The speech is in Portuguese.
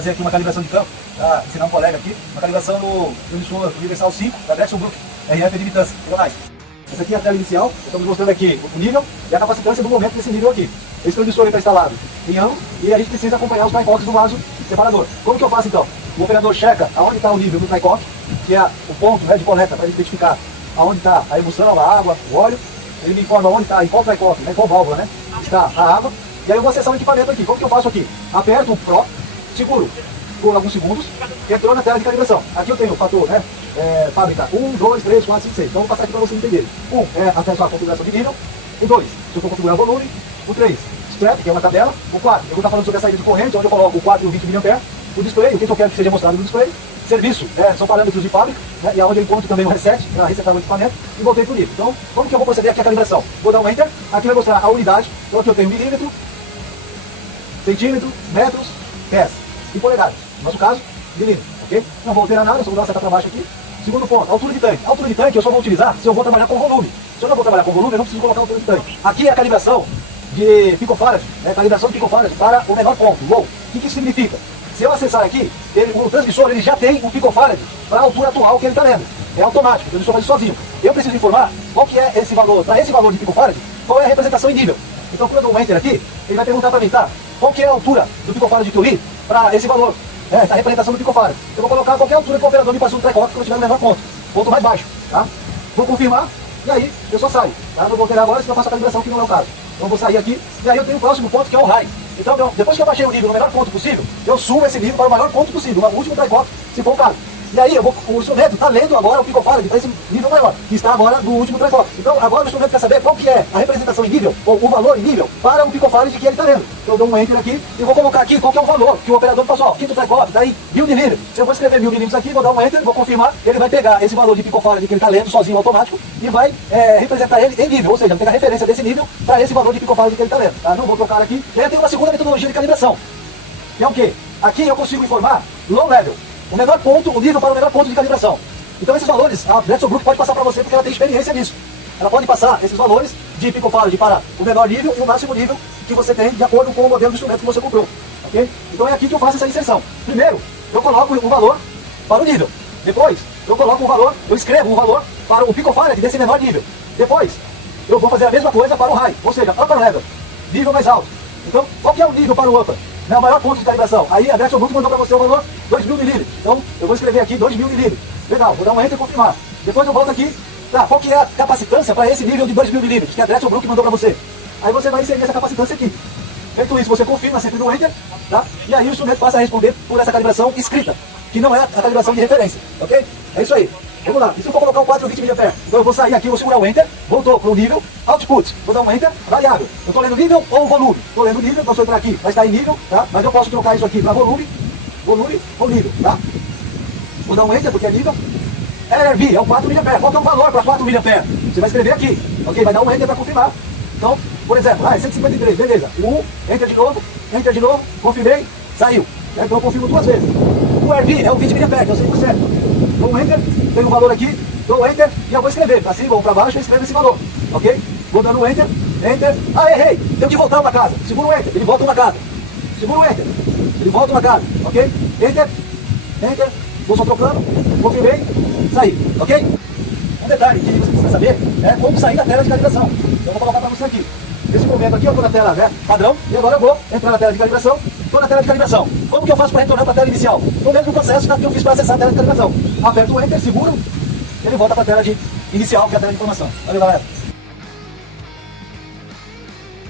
fazer aqui uma calibração de campo, para ensinar um colega aqui, uma calibração no transmissor Universal 5 da Drexel Brook, RF de imitância. Essa aqui é a tela inicial, estamos mostrando aqui o nível e a capacitância do momento desse nível aqui. Esse transmissor está instalado em ângulo e a gente precisa acompanhar os tie-cocks do vaso separador. Como que eu faço então? O operador checa aonde está o nível do tie-cock, que é o ponto, né, de coleta para identificar aonde está a emulsão, a água, o óleo. Ele me informa onde está, em qual tie-cock, né, qual válvula, né, está a água. E aí eu vou acessar o equipamento aqui. Como que eu faço aqui? Aperto o Pro, seguro por alguns segundos, entrou na tela de calibração. Aqui eu tenho o fator, né, fábrica 1, 2, 3, 4, 5, 6. Então eu vou passar aqui para vocês entenderem. 1 é acesso à configuração de nível. O 2, se eu for configurar o volume. O 3, strap, que é uma tabela. O 4, eu vou estar falando sobre a saída de corrente, onde eu coloco o 4 e o 20 mA. O display, o que eu quero que seja mostrado no display. Serviço, são parâmetros de fábrica, né, e aonde eu encontro também o reset, para resetar o equipamento, e voltei para o nível. Então, como que eu vou proceder aqui a calibração? Vou dar um Enter, aqui vai mostrar a unidade. Então aqui eu tenho milímetro, centímetro, metros, pés e polegadas. No nosso caso, milímetro, ok? Não vou alterar nada, só vou dar uma seta para baixo aqui. Segundo ponto, altura de tanque. Altura de tanque eu só vou utilizar se eu vou trabalhar com volume. Se eu não vou trabalhar com volume, eu não preciso colocar altura de tanque. Aqui é a calibração de picofarad, calibração de picofarad para o menor ponto, low. O que isso significa? Se eu acessar aqui, o transmissor ele já tem um picofarad para a altura atual que ele está lendo. É automático, o transmissor faz isso sozinho. Eu preciso informar qual que é esse valor, para esse valor de picofarad, qual é a representação em nível. Então quando eu dou um Enter aqui, ele vai perguntar para mim, tá, qual que é a altura do picofarad que eu li para esse valor, essa representação do picofarad. Eu vou colocar qualquer altura que o operador me passou no tie-cock quando eu estiver no menor ponto mais baixo, tá? Vou confirmar, e aí eu só saio, tá? Não vou alterar agora, senão eu faço a calibração que não é o caso. Então eu vou sair aqui, e aí eu tenho o próximo ponto que é o high. Então depois que eu baixei o nível no menor ponto possível, eu subo esse nível para o maior ponto possível, o último tie-cock, se for o caso. E aí o instrumento está lendo agora o picofarad para esse nível maior, que está agora do último tie-cock. Então agora o instrumento quer saber qual que é a representação em nível, ou o valor em nível, para o picofarad que ele está lendo. Então eu dou um Enter aqui e vou colocar aqui qual que é o valor que o operador passou, ó, quinto tie-cock, daí 1000 milímetros. Se eu vou escrever 1000 milímetros aqui, vou dar um Enter, vou confirmar, ele vai pegar esse valor de picofarad que ele está lendo sozinho automático e vai representar ele em nível, ou seja, pegar a referência desse nível para esse valor de picofarad que ele está lendo. Tá? Não vou trocar aqui. E aí tem uma segunda metodologia de calibração, que é o quê? Aqui eu consigo informar low level. O menor ponto, o nível para o menor ponto de calibração. Então esses valores, a Drexel Brook pode passar para você porque ela tem experiência nisso. Ela pode passar esses valores de picofarad para o menor nível e o máximo nível que você tem de acordo com o modelo do instrumento que você comprou. Ok? Então é aqui que eu faço essa inserção. Primeiro, eu coloco o valor para o nível. Depois, eu coloco o valor, eu escrevo o valor para o picofarad desse menor nível. Depois, eu vou fazer a mesma coisa para o high, ou seja, upper level, nível mais alto. Então, qual que é o nível para o upper? É o maior ponto de calibração. Aí a Drexel Brook mandou para você o valor 2000 milímetros. Então eu vou escrever aqui 2000 milímetros. Legal, vou dar um Enter e confirmar. Depois eu volto aqui, tá, qual que é a capacitância para esse nível de 2000 milímetros que a Drexel Brook mandou para você. Aí você vai inserir essa capacitância aqui. Feito isso, você confirma sempre no Enter, tá? E aí o instrumento passa a responder por essa calibração escrita, que não é a calibração de referência, ok? É isso aí. Vamos lá, e se eu for colocar o 420 mA, então eu vou sair aqui, vou segurar o Enter, voltou para o nível, Output, vou dar um Enter, variável. Eu estou lendo nível ou volume? Estou lendo nível, então se eu entrar aqui, vai estar em nível, tá? Mas eu posso trocar isso aqui para volume ou nível, tá? Vou dar um Enter porque é nível. LRV é o 4 mA, qual que é o valor para 4 mA? Você vai escrever aqui, ok? Vai dar um Enter para confirmar. Então, por exemplo, é 153, beleza. Enter de novo, confirmei, saiu. Então eu confirmo 2 vezes. O RV é o 20 mA, que é o 100%. Dou um Enter, tenho o valor aqui, dou um Enter e eu vou escrever. Para cima ou para baixo eu escrevo esse valor. Ok? Vou dando um Enter, errei, tenho que voltar uma casa. Segura o Enter, ele volta uma casa. Segura o Enter, ele volta uma casa. Ok? Enter, vou só trocando, confirmei, saí. Ok? Um detalhe que você precisa saber é como sair da tela de calibração. Eu vou colocar para você aqui. Nesse momento aqui eu estou na tela, né, padrão, e agora eu vou entrar na tela de calibração. Estou na tela de calibração. Como que eu faço para retornar para a tela inicial? O mesmo processo que eu fiz para acessar a tela de calibração. Aperto o Enter, seguro, ele volta para a tela de inicial, que é a tela de informação. Valeu, galera.